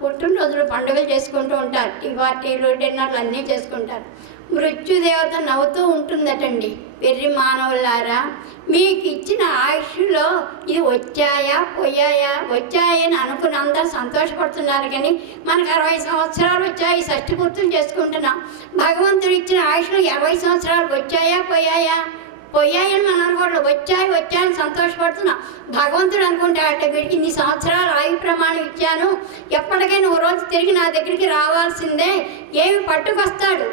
పుట్టినరోజులు పండుగలు చేసుకుంటూ ఉంటారు. టీ పార్టీలు, డిన్నర్లు అన్నీ చేసుకుంటారు. మృత్యుదేవత నవ్వుతూ ఉంటుందటండి. వెర్రి మానవులారా, మీకు ఇచ్చిన ఆయుష్లో ఇది వచ్చాయా పోయాయా? వచ్చాయని అనుకుని అందరూ సంతోషపడుతున్నారు. కానీ మనకు 60 సంవత్సరాలు వచ్చాయి, షష్ఠి పూర్తులు చేసుకుంటున్నాం. భగవంతుడు ఇచ్చిన ఆయుష్లో 20 సంవత్సరాలు వచ్చాయా పోయాయా? పోయాయని మనం అనుకోవట్లేదు, వచ్చాయని సంతోషపడుతున్నాం. భగవంతుడు అనుకుంటాడట, వీడికి ఇన్ని సంవత్సరాలు ఆయు ప్రమాణం ఇచ్చాను, ఎప్పటికైనా ఓ రోజు తిరిగి నా దగ్గరికి రావాల్సిందే. ఏమి పట్టుకొస్తాడు?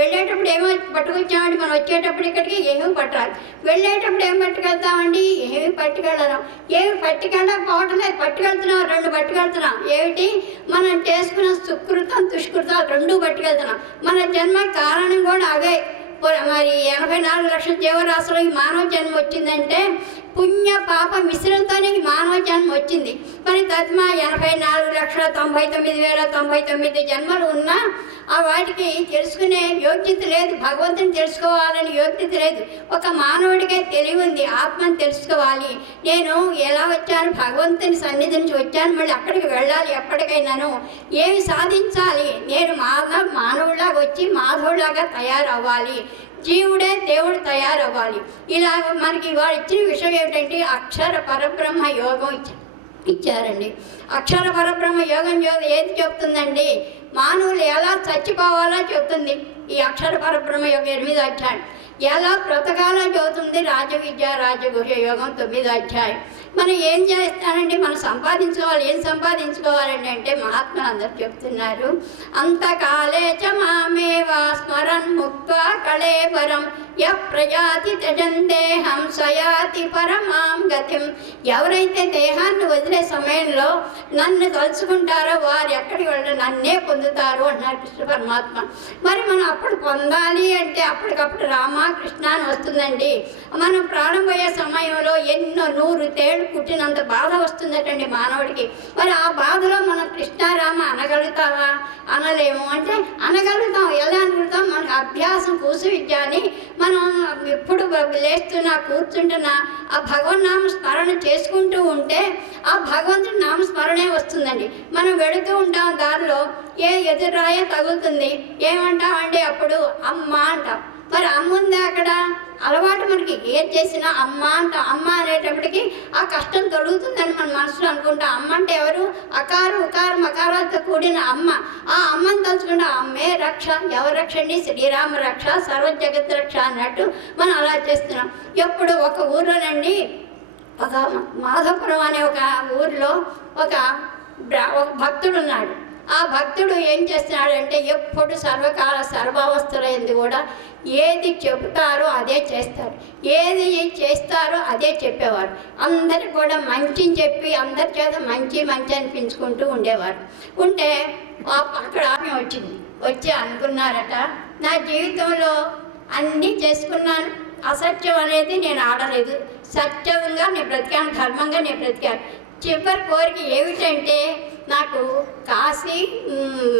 వెళ్ళేటప్పుడు ఏమో పట్టుకొచ్చామండి, మనం వచ్చేటప్పుడు ఇక్కడికి ఏమీ పట్టాలి. వెళ్ళేటప్పుడు ఏమి పట్టుకెళ్తామండి? ఏమి పట్టుకెళ్ళడం. ఏమి పట్టుకెళ్ళకపోవటం లేదు, పట్టుకెళ్తున్నాం. 2 పట్టుకెళ్తున్నాం. ఏమిటి? మనం చేసుకున్న సుకృతం దుష్కృతాలు 2 పట్టుకెళ్తున్నాం. మన జన్మ కారణం కూడా అవే. మరి 84 లక్షల జీవరాశులు ఈ మానవ జన్మ వచ్చిందంటే పుణ్య పాప మిశ్రంతోనే మానవ జన్మ వచ్చింది. మరి తత్మా 84,99,099 జన్మలు ఉన్నా వాటికి తెలుసుకునే యోగ్యత లేదు. భగవంతుని తెలుసుకోవాలని యోగ్యత లేదు. ఒక మానవుడికే తెలివి ఉంది, ఆత్మని తెలుసుకోవాలి. నేను ఎలా వచ్చాను? భగవంతుని సన్నిధి నుంచి వచ్చాను, మళ్ళీ అక్కడికి వెళ్ళాలి. ఎప్పటికైనాను ఏమి సాధించాలి? నేను మానవుడిలాగా వచ్చి మాధవుడిలాగా తయారవ్వాలి. జీవుడే దేవుడు తయారవ్వాలి. ఇలా మనకి వాడు ఇచ్చిన విషయం ఏమిటంటే అక్షర పరబ్రహ్మ యోగం ఇచ్చారండి. అక్షర పరబ్రహ్మ యోగం ఏది చెప్తుందండి? మానవులు ఎలా చచ్చిపోవాలో చెప్తుంది ఈ అక్షర పరబ్రహ్మ యోగం 8వ అధ్యాయం. ఎలా బ్రతకాలో చెబుతుంది రాజవిద్య రాజగుహ్య యోగం 9వ అధ్యాయం. మనం ఏం చేస్తానండి? మనం సంపాదించుకోవాలి. ఏం సంపాదించుకోవాలండి అంటే మహాత్ములు అందరూ చెప్తున్నారు, అంతకాలే చ మామేవా స్మరన్ ముక్త్వా కళేవరం య ప్రజాతి త్యజందేహం సయాతి పరమాం గతిం. ఎవరైతే దేహాన్ని వదిలే సమయంలో నన్ను తలుచుకుంటారో వారు ఎక్కడికి వెళ్ళి నన్నే పొందుతారు అన్నారు కృష్ణ పరమాత్మ. మరి మనం అప్పుడు పొందాలి అంటే అప్పటికప్పుడు రామ కృష్ణ అని వస్తుందండి. మనం ప్రాణం పోయే సమయంలో ఎన్నో 100 తేళ్ళు పుట్టినంత బాధ వస్తుందటండి మానవుడికి. మరి ఆ బాధలో మనం కృష్ణారామ అనగలుగుతావా? అనలేము. అంటే అనగలుగుతాం. ఎలా అనుకుంటాం? మనకు అభ్యాసం కూసు విద్య అని మనం ఎప్పుడు లేస్తున్నా కూర్చుంటున్నా ఆ భగవన్నామ స్మరణ చేసుకుంటూ ఉంటే ఆ భగవంతుడి నామస్మరణే వస్తుందండి. మనం వెళుతూ ఉంటాం, దారిలో ఎదురాయే తగులుతుంది. ఏమంటామండి అప్పుడు? అమ్మ అంటాం. మరి అమ్మ ఉందా అక్కడ? అలవాటు మనకి ఏది చేసినా అమ్మ అంటాం. అమ్మ అనేటప్పటికి ఆ కష్టం తొలుగుతుందని మన మనసులో అనుకుంటాం. అమ్మ అంటే ఎవరు? అకారు ఉకారు మకారాలతో కూడిన అమ్మ. ఆ అమ్మని తలుచుకుంటే అమ్మే రక్ష. ఎవరు రక్ష అండి? శ్రీరామ రక్ష, సర్వ జగత్ రక్ష అన్నట్టు మనం అలా చేస్తున్నాం. ఎప్పుడు ఒక ఊర్లోనండి, ఒక మాధవపురం అనే ఒక ఊరిలో ఒక భక్తుడు ఉన్నాడు. ఆ భక్తుడు ఏం చేస్తున్నాడంటే ఎప్పుడు సర్వకాల సర్వావస్థల ఎందు కూడా ఏది చెబుతారో అదే చేస్తారు, ఏది చేస్తారో అదే చెప్పేవారు. అందరికి కూడా మంచిని చెప్పి అందరి చేత మంచి అనిపించుకుంటూ ఉండేవారు. ఉంటే అక్కడ ఆమె వచ్చి అనుకున్నారట, నా జీవితంలో అన్నీ చేసుకున్నాను, అసత్యం అనేది నేను ఆడలేదు, సత్యంగా నేను బ్రతికాను, ధర్మంగా నేను బ్రతికాను. చివరి కోరిక ఏమిటంటే నాకు కాశీ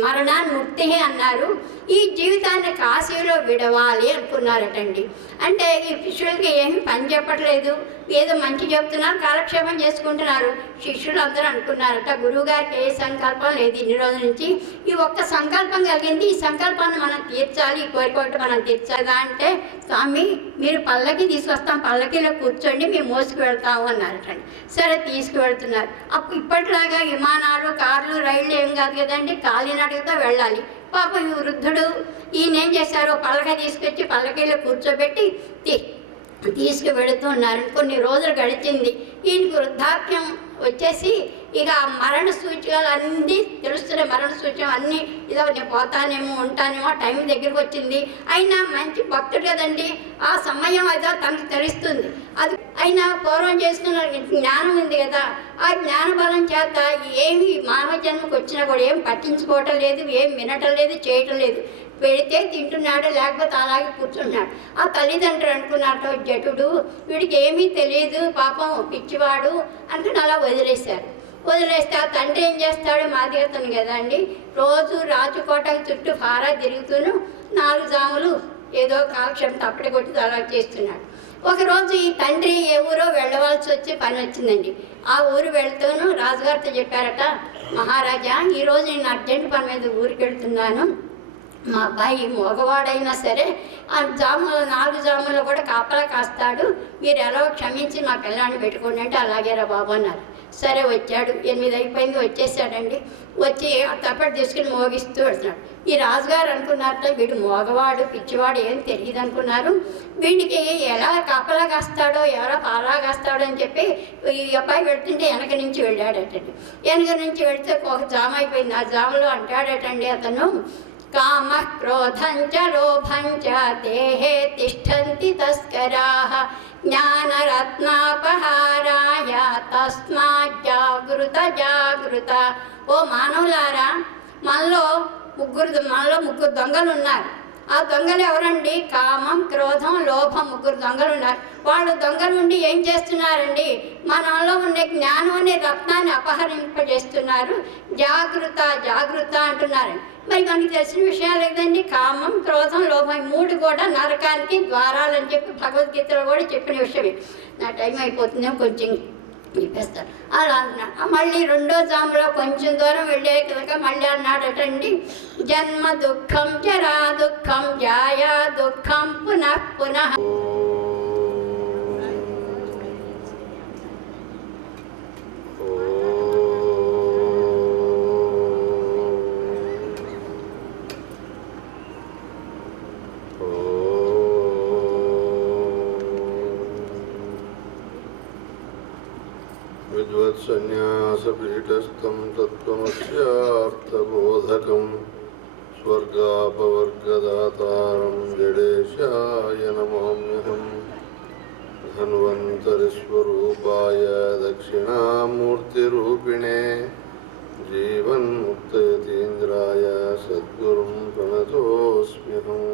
మరణాన్ముక్తి అన్నారు. ఈ జీవితాన్ని కాశీలో విడవాలి అనుకున్నారటండి. అంటే ఈ శిష్యులకి ఏమీ పని చెప్పట్లేదు, ఏదో మంచి చెప్తున్నారు, కాలక్షేపం చేసుకుంటున్నారు. శిష్యులు అందరూ అనుకున్నారట, గురువుగారికి ఏ సంకల్పం లేదు ఇన్ని రోజుల నుంచి, ఈ ఒక్క సంకల్పం కలిగింది, ఈ సంకల్పాన్ని మనం తీర్చాలి, ఈ కోరిక మనం తీర్చాగా అంటే, స్వామి మీరు పల్లకి తీసుకొస్తాం, పల్లకిలో కూర్చోండి, మేము మోసుకు వెళ్తాము అన్నారటండి. సరే తీసుకువెళ్తున్నారు. అప్పుడు ఇప్పటిలాగా విమానాలు, కార్లు, రైళ్ళు ఏం కాదు కదండి, కాలినడకతో వెళ్ళాలి. పాపం ఈ వృద్ధుడు ఈయన ఏం చేశారు? పల్లక తీసుకొచ్చి పల్లకీలో కూర్చోబెట్టి తీసుకువెళుతున్నారు. కొన్ని రోజులు గడిచింది. ఈయనకు వృద్ధాప్యం వచ్చేసి ఇక మరణ సూచనలు అన్నీ తెలుస్తున్నాయి. మరణ సూచనలు అన్నీ ఇదో నేను పోతానేమో ఉంటానేమో టైం దగ్గరికి వచ్చింది. అయినా మంచి భక్తుడు కదండి, ఆ సమయం ఏదో తనకు తెలుస్తుంది. అది అయినా పూర్వం చేసుకున్న జ్ఞానం ఉంది కదా, ఆ జ్ఞాన బలం చేత ఏమి మానవ జన్మకు వచ్చినా కూడా ఏం పట్టించుకోవటం లేదు, ఏం వినటం లేదు, చేయటం లేదు. పెడితే తింటున్నాడు, లేకపోతే అలాగే కూర్చున్నాడు. ఆ తల్లిదండ్రులు అనుకున్నారట, జటుడు వీడికి ఏమీ తెలియదు, పాపం పిచ్చివాడు అనుకుని అలా వదిలేశారు. వదిలేస్తే ఆ తండ్రి ఏం చేస్తాడు? మాదిగతను కదా అండి, రోజు రాజకోట చుట్టూ ఫారా తిరుగుతూను 4 జాములు ఏదో కాలక్షేపం తప్పటి కొట్టి అలా చేస్తున్నాడు. ఒకరోజు ఈ తండ్రి ఏ ఊరో వెళ్ళవలసి వచ్చి పని వచ్చిందండి. ఆ ఊరు వెళ్తూను రాజుగారితో చెప్పారట, మహారాజా ఈరోజు నేను అర్జెంట్ పని మీద ఊరికి వెళ్తున్నాను, మా అబ్బాయి మగవాడైనా సరే ఆ జాములు 4 జాములు కూడా కాపలా కాస్తాడు, మీరు ఎలా క్షమించి మా పిల్లాన్ని పెట్టుకోండి అంటే అలాగేరా బాబు అన్నారు. సరే వచ్చాడు, 8 అయిపోయింది, వచ్చేసాడండి. వచ్చి ఆ తప్పటి తీసుకుని మోగిస్తూ వెళ్తున్నాడు. ఈ రాజుగారు అనుకున్నారట వీడు మోగవాడు పిచ్చివాడు ఏం తెలియదు అనుకున్నారు. వీడికి ఎలా కాపలా కాస్తాడో ఎవరో పాలా కాస్తాడో అని చెప్పి ఈ అబ్బాయి వెళ్తుంటే వెనక నుంచి వెళ్ళాడటండి. వెనక నుంచి వెళితే ఒక జామ అయిపోయింది. ఆ జామలో అంటాడటండి అతను, కామ క్రోధంచ లోభంచ దేహే తిష్టంతి తస్కరాః జ్ఞానరత్నాపహారాయ తస్మాత్ జాగృత జాగృత. ఓ మానవులారా, మనలో ముగ్గురు దొంగలు ఉన్నారు. ఆ దొంగలు ఎవరండి? కామం, క్రోధం, లోభం, 3 దొంగలు ఉన్నారు. వాళ్ళు దొంగలు ఉండి ఏం చేస్తున్నారండి? మనలో ఉన్న జ్ఞానం అనే రత్నాన్ని అపహరింపజేస్తున్నారు. జాగృత జాగృత అంటున్నారండి. మరి మనకి తెలిసిన విషయాలు ఏదండి? కామం, క్రోధం, లోభం 3 కూడా నరకానికి ద్వారాలని చెప్పి భగవద్గీతలో కూడా చెప్పిన విషయమే. నా టైం అయిపోతుందేమో, కొంచెం చెప్పేస్తాను. అలా అన్నాడు. మళ్ళీ 2వ జాములో కొంచెం దూరం వెళ్ళే కనుక మళ్ళీ అన్నాడటండి, జన్మ దుఃఖం జరా దుఃఖం జాయా దుఃఖం పునః పునః. విద్వత్సన్యాసపీఠస్థం తత్వమస్యార్థబోధకం స్వర్గాపవర్గదాతారం జడేశాయ నమామ్యహం. ధన్వంతరిస్వరూపాయ దక్షిణామూర్తిరూపిణే జీవన్ముక్తయతీంద్రాయ సద్గురుం ప్రణతోస్మ్యహం.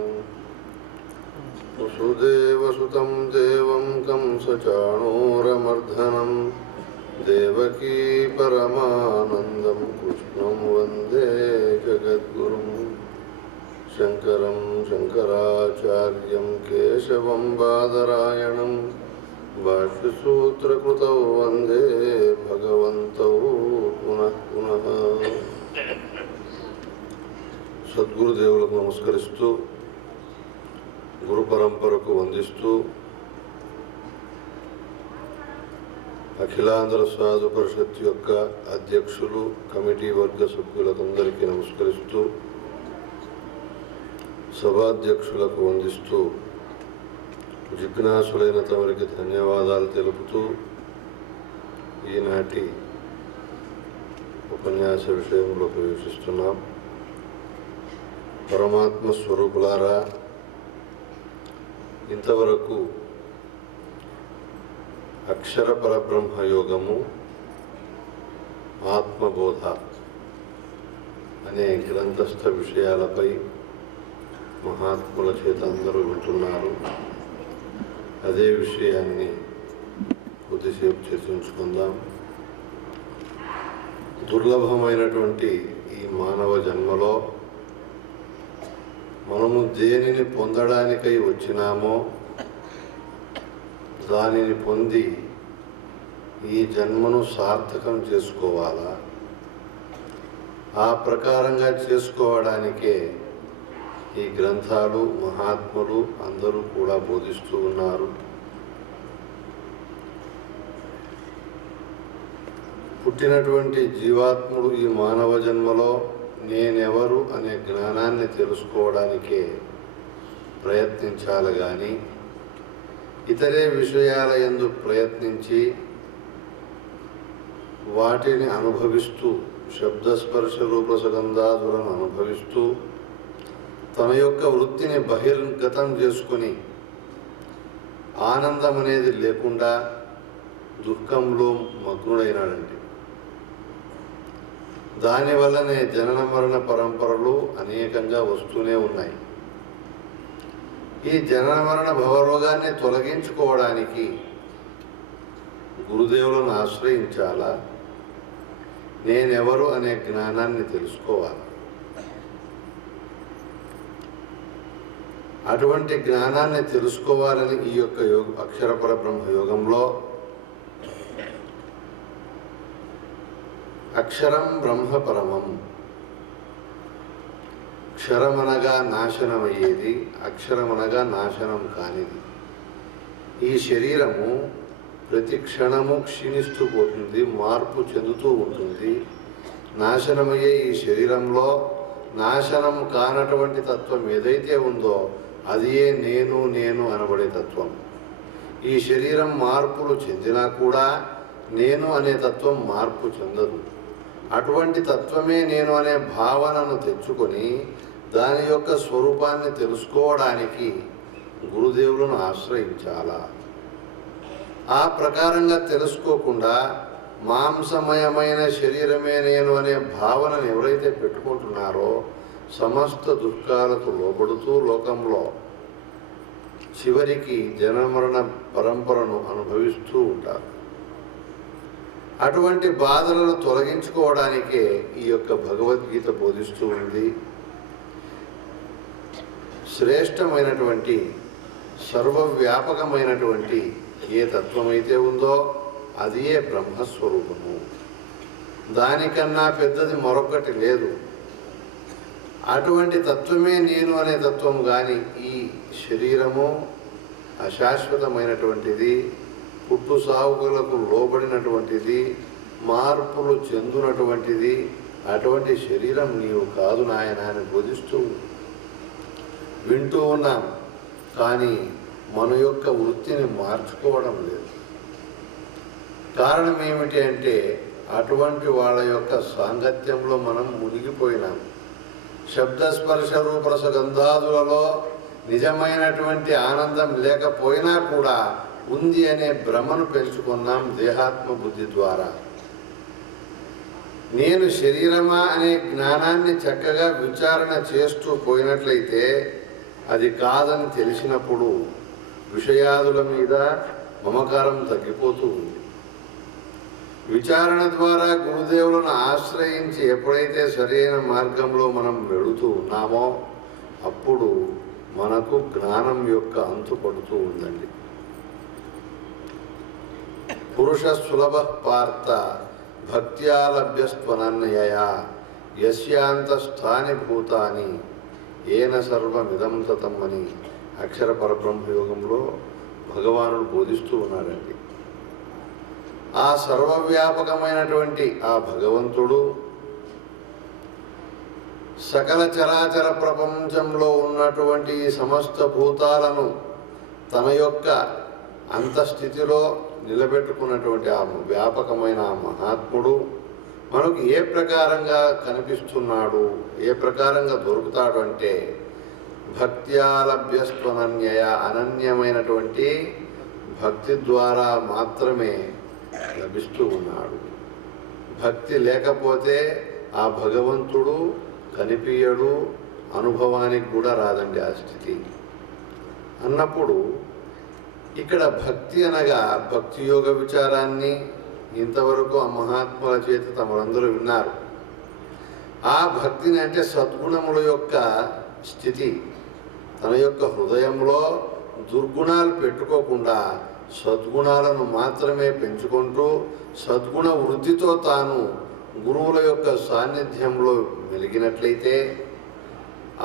వసుదేవసుతం దేవం కంసచాణూరమర్ధనం దేవకీ పరమానందం కృష్ణం వందే జగద్గురుం. శంకరం శంకరాచార్యం కేశవం బాదరాయణం భాష్యసూత్రకృతౌ వందే భగవంతౌ పునః పునః. సద్గురుదేవులకు నమస్కరిస్తూ, గురు పరంపరకు వందిస్తూ, అఖిలాంధ్ర సాధు పరిషత్ యొక్క అధ్యక్షులు, కమిటీ వర్గ సభ్యులకందరికీ నమస్కరిస్తూ, సభాధ్యక్షులకు వందిస్తూ, జిజ్ఞాసులైన తమరికి ధన్యవాదాలు తెలుపుతూ ఈనాటి ఉపన్యాస విషయంలో ప్రవేశిస్తున్నాం. పరమాత్మ స్వరూపులారా, ఇంతవరకు అక్షర పరబ్రహ్మయోగము, ఆత్మబోధ అనే గ్రంథస్థ విషయాలపై మహాత్ముల చేత అందరూ వింటున్నారు. అదే విషయాన్ని కొద్దిసేపు చర్చించుకుందాం. దుర్లభమైనటువంటి ఈ మానవ జన్మలో మనము దేనిని పొందడానికై వచ్చినామో దానిని పొంది ఈ జన్మను సార్థకం చేసుకోవాలా? ఆ ప్రకారంగా చేసుకోవడానికే ఈ గ్రంథాలు, మహాత్ములు అందరూ కూడా బోధిస్తూ ఉన్నారు. పుట్టినటువంటి జీవాత్ముడు ఈ మానవ జన్మలో నేనెవరు అనే జ్ఞానాన్ని తెలుసుకోవడానికే ప్రయత్నించాలి కానీ ఇతరే విషయాల యందు ప్రయత్నించి వాటిని అనుభవిస్తూ, శబ్దస్పర్శ రూపసగంధాదులను అనుభవిస్తూ తన యొక్క వృత్తిని బహిర్గతం చేసుకుని ఆనందం అనేది లేకుండా దుఃఖంలో మగ్నుడైనాడండి. దానివల్లనే జనన మరణ పరంపరలు అనేకంగా వస్తూనే ఉన్నాయి. ఈ జనన మరణ భవరోగాన్ని తొలగించుకోవడానికి గురుదేవులను ఆశ్రయించాలా? నేనెవరు అనే జ్ఞానాన్ని తెలుసుకోవాలి. అటువంటి జ్ఞానాన్ని తెలుసుకోవాలని ఈ యొక్క అక్షర పరబ్రహ్మ యోగంలో అక్షరం బ్రహ్మ పరమం, క్షరమనగా నాశనమయ్యేది, అక్షరమనగా నాశనం కానిది. ఈ శరీరము ప్రతి క్షణము క్షీణిస్తూ పోతుంది, మార్పు చెందుతూ ఉంటుంది. నాశనమయ్యే ఈ శరీరంలో నాశనం కానటువంటి తత్వం ఏదైతే ఉందో అదే నేను నేను అనబడే తత్వం. ఈ శరీరం మార్పులు చెందినా కూడా నేను అనే తత్వం మార్పు చెందదు. అటువంటి తత్వమే నేను అనే భావనను తెచ్చుకొని దాని యొక్క స్వరూపాన్ని తెలుసుకోవడానికి గురుదేవులను ఆశ్రయించాలా. ఆ ప్రకారంగా తెలుసుకోకుండా మాంసమయమైన శరీరమే నేను అనే భావనను ఎవరైతే పెట్టుకుంటున్నారో సమస్త దుఃఖాలకు లోబడుతూ లోకంలో చివరికి జనమరణ పరంపరను అనుభవిస్తూ ఉంటారు. అటువంటి బాధలను తొలగించుకోవడానికే ఈ యొక్క భగవద్గీత బోధిస్తూ ఉంది. శ్రేష్టమైనటువంటి సర్వవ్యాపకమైనటువంటి ఏ తత్వమైతే ఉందో అది ఏ బ్రహ్మస్వరూపము, దానికన్నా పెద్దది మరొకటి లేదు. అటువంటి తత్వమే నేను అనే తత్వం. కానీ ఈ శరీరము అశాశ్వతమైనటువంటిది, పుట్టు సాగులకు లోబడినటువంటిది, మార్పులు చెందునటువంటిది. అటువంటి శరీరం నీవు కాదు నాయన అని బోధిస్తూ వింటూ ఉన్నాం. కానీ మన యొక్క వృత్తిని మార్చుకోవడం లేదు. కారణం ఏమిటి అంటే అటువంటి వాళ్ళ యొక్క సాంగత్యంలో మనం మునిగిపోయినాం. శబ్దస్పర్శ రూపరసగంధాదులలో నిజమైనటువంటి ఆనందం లేకపోయినా కూడా ఉంది అనే భ్రమను పెంచుకున్నాం దేహాత్మ బుద్ధి ద్వారా. నేను శరీరమా అనే జ్ఞానాన్ని చక్కగా విచారణ చేస్తూ పోయినట్లయితే అది కాదని తెలిసినప్పుడు విషయాదుల మీద మమకారం తగ్గిపోతూ ఉంది. విచారణ ద్వారా గురుదేవులను ఆశ్రయించి ఎప్పుడైతే సరైన మార్గంలో మనం వెళుతూ ఉన్నామో అప్పుడు మనకు జ్ఞానం యొక్క అంతు పడుతూ ఉందండి. పురుష సులభ పార్థ భక్త్యా లభ్యస్త్వనన్యయా యస్యాంతస్థాని భూతాని ఏన సర్వమిదం తతం అని అక్షర పరబ్రహ్మ యోగంలో భగవానుడు బోధిస్తూ ఉన్నాడండి. ఆ సర్వవ్యాపకమైనటువంటి ఆ భగవంతుడు సకల చరాచర ప్రపంచంలో ఉన్నటువంటి సమస్త భూతాలను తన యొక్క అంతఃస్థితిలో నిలబెట్టుకున్నటువంటి ఆ వ్యాపకమైన ఆ మహాత్ముడు మనకు ఏ ప్రకారంగా కనిపిస్తున్నాడు, ఏ ప్రకారంగా దొరుకుతాడు అంటే భక్త్యా లభ్యస్త్వనన్యయ, అనన్యమైనటువంటి భక్తి ద్వారా మాత్రమే లభిస్తూ ఉన్నాడు. భక్తి లేకపోతే ఆ భగవంతుడు కనిపించడు, అనుభవానికి కూడా రాదండి ఆ స్థితి. అన్నప్పుడు ఇక్కడ భక్తి అనగా భక్తి యోగ విచారాన్ని ఇంతవరకు ఆ మహాత్ముల చేత తమరందరూ విన్నారు. ఆ భక్తిని అంటే సద్గుణముల యొక్క స్థితి. తన యొక్క హృదయంలో దుర్గుణాలు పెట్టుకోకుండా సద్గుణాలను మాత్రమే పెంచుకుంటూ సద్గుణ వృద్ధితో తాను గురువుల యొక్క సాన్నిధ్యంలో వెలిగినట్లయితే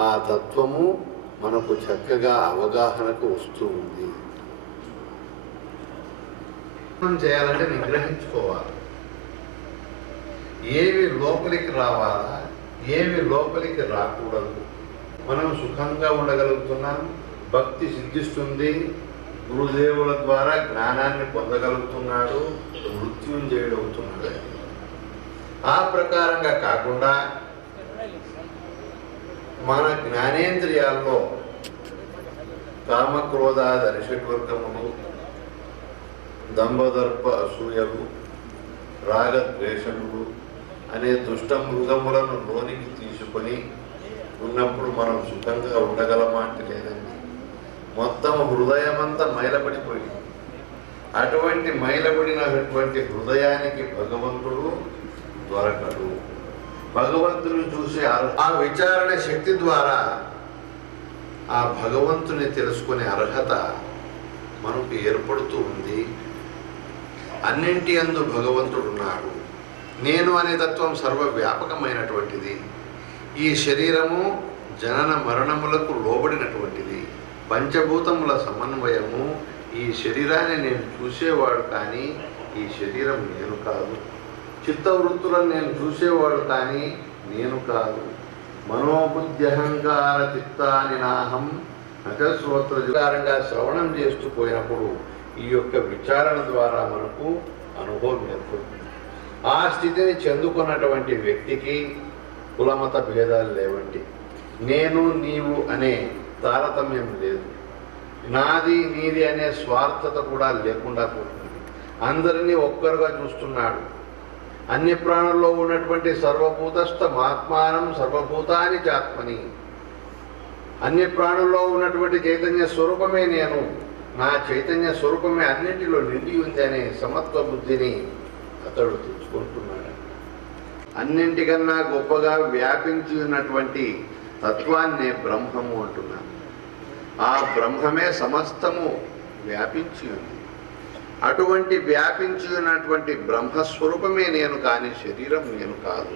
ఆ తత్వము మనకు చక్కగా అవగాహనకు వస్తూ ఉంది. చేయాలంటే నిగ్రహించుకోవాలి. ఏవి లోపలికి రావాలా, ఏవి లోపలికి రాకూడదు. మనం సుఖంగా ఉండగలుగుతున్నాం, భక్తి సిద్ధిస్తుంది, గురుదేవుల ద్వారా జ్ఞానాన్ని పొందగలుగుతున్నాడు, మృత్యుంజయుడవుతున్నాడు. ఆ ప్రకారంగా కాకుండా మన జ్ఞానేంద్రియాల్లో కామక్రోధాది అరిషడ్వర్గములు, దంభదర్ప అసూయలు, రాగద్వేషములు అనే దుష్ట మృగములను లోనికి తీసుకొని ఉన్నప్పుడు మనం సుఖంగా ఉండగలమా అంటే లేదండి. మొత్తం హృదయమంతా మైలపడిపోయింది. అటువంటి మైలపడినటువంటి హృదయానికి భగవంతుడు దొరకడు. భగవంతుని చూసే ఆ విచారణ శక్తి ద్వారా ఆ భగవంతుని తెలుసుకునే అర్హత మనకు ఏర్పడుతూ ఉంది. అన్నింటి యందు భగవంతుడు ఉన్నాడు. నేను అనే తత్వం సర్వవ్యాపకమైనటువంటిది. ఈ శరీరము జనన మరణములకు లోబడినటువంటిది. పంచభూతముల సమన్వయము. ఈ శరీరాన్ని నేను చూసేవాడు కానీ ఈ శరీరం నేను కాదు. చిత్తవృత్తులను నేను చూసేవాడు కానీ నేను కాదు. మనోబుద్ధ్యహంకార చిత్తాని నాహం నచశ్రోత్రకారంగా శ్రవణం చేస్తూ పోయినప్పుడు ఈ యొక్క విచారణ ద్వారా మనకు అనుభవం ఏర్పడుతుంది. ఆ స్థితిని చెందుకున్నటువంటి వ్యక్తికి కులమత భేదాలు లేవండి. నేను నీవు అనే తారతమ్యం లేదు. నాది నీది అనే స్వార్థత కూడా లేకుండా పోతుంది. అందరినీ ఒక్కరుగా చూస్తున్నాడు. అన్య ప్రాణుల్లో ఉన్నటువంటి సర్వభూతస్థమాత్మానం సర్వభూతాని చాత్మని. అన్య ప్రాణుల్లో ఉన్నటువంటి చైతన్య స్వరూపమే నేను. నా చైతన్య స్వరూపమే అన్నింటిలో నిండి ఉంది అనే సమత్వ బుద్ధిని అతడు తెచ్చుకుంటున్నాడు. అన్నింటికన్నా గొప్పగా వ్యాపించి ఉన్నటువంటి తత్వాన్నే బ్రహ్మము అంటున్నాను. ఆ బ్రహ్మమే సమస్తము వ్యాపించి ఉంది. అటువంటి వ్యాపించి ఉన్నటువంటి బ్రహ్మస్వరూపమే నేను కానీ శరీరం నేను కాదు.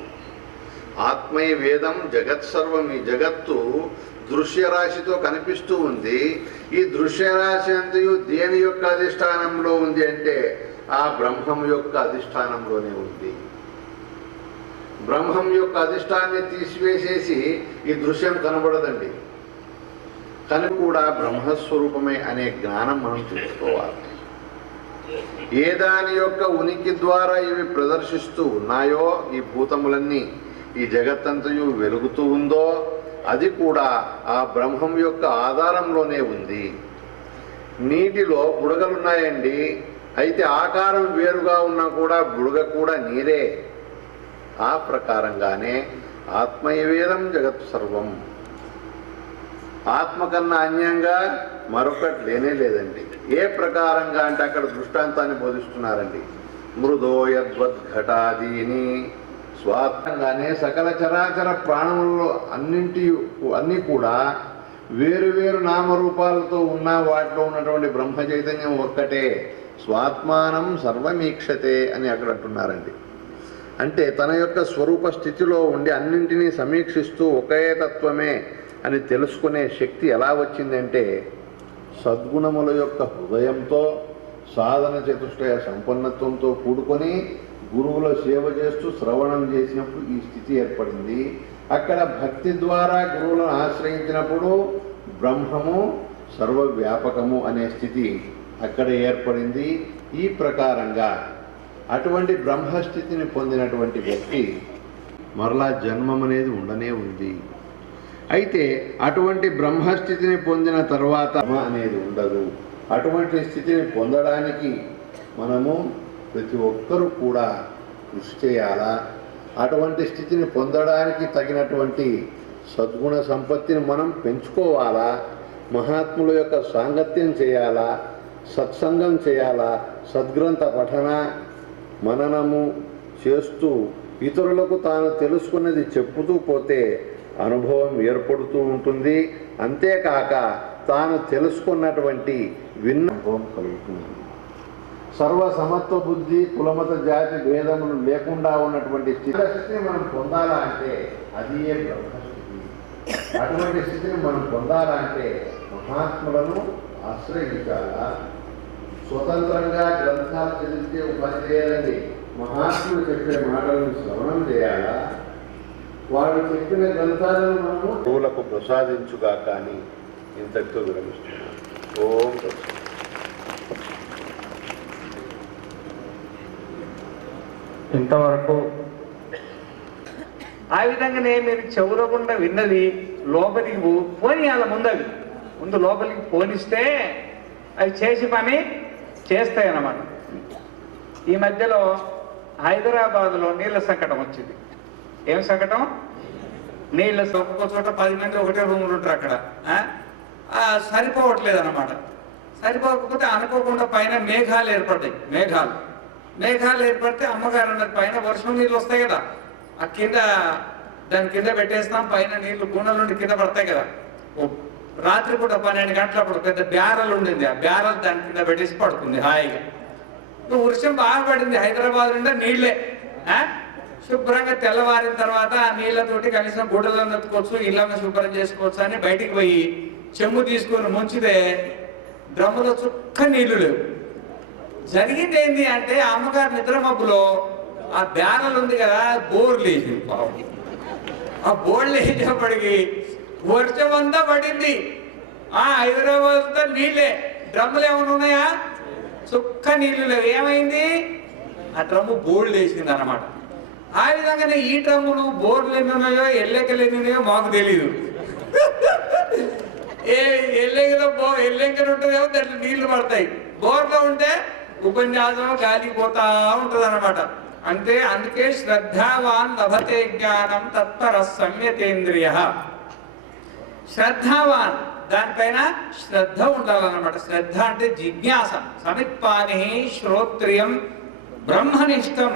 ఆత్మై వేదం జగత్సర్వం. ఈ జగత్తు దృశ్యరాశితో కనిపిస్తూ ఉంది. ఈ దృశ్యరాశి అంతయు దేని యొక్క అధిష్టానంలో ఉంది అంటే ఆ బ్రహ్మం యొక్క అధిష్టానంలోనే ఉంది. బ్రహ్మం యొక్క అధిష్టాన్ని తీసివేసేసి ఈ దృశ్యం కనబడదండి. కానీ కూడా బ్రహ్మస్వరూపమే అనే జ్ఞానం మనం తెలుసుకోవాలి. ఏ దాని యొక్క ఉనికి ద్వారా ఇవి ప్రదర్శిస్తూ ఉన్నాయో, ఈ భూతములన్నీ ఈ జగత్తంతయు వెలుగుతూ ఉందో, అది కూడా ఆ బ్రహ్మం యొక్క ఆధారంలోనే ఉంది. నీటిలో బుడగలున్నాయండి. అయితే ఆకారం వేరుగా ఉన్నా కూడా బుడగ కూడా నీరే. ఆ ప్రకారంగానే ఆత్మయవేదం జగత్ సర్వం. ఆత్మ కన్నా అన్యంగా మరొకటి లేనే లేదండి. ఏ ప్రకారంగా అంటే అక్కడ దృష్టాంతాన్ని బోధిస్తున్నారండి. మృదో యద్వద్ఘటాదీని. స్వార్థంగానే సకల చరాచర ప్రాణములలో అన్నీ కూడా వేరు వేరు నామరూపాలతో ఉన్న వాటిలో ఉన్నటువంటి బ్రహ్మ చైతన్యం ఒక్కటే. స్వాత్మానం సర్వమీక్షతే అని అక్కడ అంటున్నారండి. అంటే తన యొక్క స్వరూప స్థితిలో ఉండి అన్నింటినీ సమీక్షిస్తూ ఒకే తత్వమే అని తెలుసుకునే శక్తి ఎలా వచ్చిందంటే సద్గుణముల యొక్క హృదయంతో, సాధన చతుష్టయ సంపన్నత్వంతో కూడుకొని గురువుల సేవ చేస్తూ శ్రవణం చేసినప్పుడు ఈ స్థితి ఏర్పడింది. అక్కడ భక్తి ద్వారా గురువులను ఆశ్రయించినప్పుడు బ్రహ్మము సర్వవ్యాపకము అనే స్థితి అక్కడ ఏర్పడింది. ఈ ప్రకారంగా అటువంటి బ్రహ్మస్థితిని పొందినటువంటి వ్యక్తి మరలా జన్మం అనేది ఉండనే ఉంది. అయితే అటువంటి బ్రహ్మస్థితిని పొందిన తర్వాత అనేది ఉండదు. అటువంటి స్థితిని పొందడానికి మనము ప్రతి ఒక్కరూ కూడా కృషి చేయాలా. అటువంటి స్థితిని పొందడానికి తగినటువంటి సద్గుణ సంపత్తిని మనం పెంచుకోవాలా. మహాత్ముల యొక్క సాంగత్యం చేయాలా, సత్సంగం చేయాలా, సద్గ్రంథ పఠన మననము చేస్తూ ఇతరులకు తాను తెలుసుకున్నది చెప్పుతూ పోతే అనుభవం ఏర్పడుతూ ఉంటుంది. అంతేకాక తాను తెలుసుకున్నటువంటి విన్న అనుభవం కలుగుతుంది. సర్వసమత్వ బుద్ధి, కులమత జాతి భేదములు లేకుండా ఉన్నటువంటి స్థితిని మనం పొందాలా అంటే అది ఏ బ్రహ్మస్థితి. అటువంటి స్థితిని మనం పొందాలా అంటే మహాత్ములను ఆశ్రయించాలా. స్వతంత్రంగా గ్రంథాలు చదివితే పని చేయాలండి. మహాత్ములు చెప్పే మాటలను శ్రవణం చేయాలా. వాడు చెప్పిన గ్రంథాలను మనము గురువులకు ప్రసాదించుగా కానీ ఇంతటితో విరమిస్తున్నాను. ఓం ఇంతవరకు ఆ విధంగానే మీరు చెవుల గుండా విన్నది లోపలికి పోనీయాల ముందు లోపలికి పోనిస్తే అవి చేసి పని చేస్తాయి అన్నమాట. ఈ మధ్యలో హైదరాబాద్లో నీళ్ళ సంకటం వచ్చింది. ఏం సంకటం? నీళ్ళ ఒక్కొక్క చోట 10 మంది ఒకటే రూములు ఉంటారు. అక్కడ సరిపోవట్లేదు అన్నమాట. సరిపోకపోతే అనుకోకుండా పైన మేఘాలు ఏర్పడతాయి. మేఘాలు ఏర్పడితే అమ్మగారు అన్నది పైన వర్షం నీళ్ళు వస్తాయి కదా, ఆ కింద దాని కింద పెట్టేస్తాం. పైన నీళ్లు గుండెల నుండి కింద పడతాయి కదా. రాత్రిపూట 12 గంటలప్పుడు పెద్ద బ్యారల్ ఉండింది. ఆ బ్యారల్ దాని కింద పెట్టేసి పడుకుంది హాయిగా. వర్షం బాగా పడింది, హైదరాబాద్ నుండి నీళ్లే. శుభ్రంగా తెల్లవారిన తర్వాత ఆ నీళ్లతోటి కనీసం గుడ్డలను ఎత్తుకోవచ్చు, ఇళ్ళను శుభ్రం చేసుకోవచ్చు అని బయటికి పోయి చెమ్ము తీసుకొని ముంచితే డ్రమ్ములో చుక్క నీళ్లు లేవు. జరిగింది ఏంటి అంటే అమ్మగారు నిద్ర మబ్బులో ఆ బ్యానల్ ఉంది కదా బోర్ లేచింది. ఆ బోర్ లేచేపటికి వర్షం అంతా పడింది. హైదరాబాద్ అంతా నీళ్ళే, డ్రమ్ములు ఏమైనా ఉన్నాయా? చుక్క నీళ్లు లేవు. ఏమైంది? ఆ డ్రమ్ము బోర్డు లేచింది అన్నమాట. ఆ విధంగానే ఈ డ్రమ్ములు బోర్లు ఎన్ని ఉన్నాయో ఎల్లెకలు ఎన్ని ఉన్నాయో మాకు తెలీదు. ఎల్లెంకలు ఉంటుందేమో దాంట్లో నీళ్లు పడతాయి, బోర్లో ఉంటే ఉపన్యాసం గాలిపోతా ఉంటది అనమాట. అంటే అందుకే శ్రద్ధావాన్ లభతే జ్ఞానం తత్పర సంయతేంద్రియ. శ్రద్ధావాన్ దానిపైన శ్రద్ధ ఉండాలన్నమాట. శ్రద్ధ అంటే జిజ్ఞాస. సమిత్పాని శ్రోత్రియం బ్రహ్మనిష్టం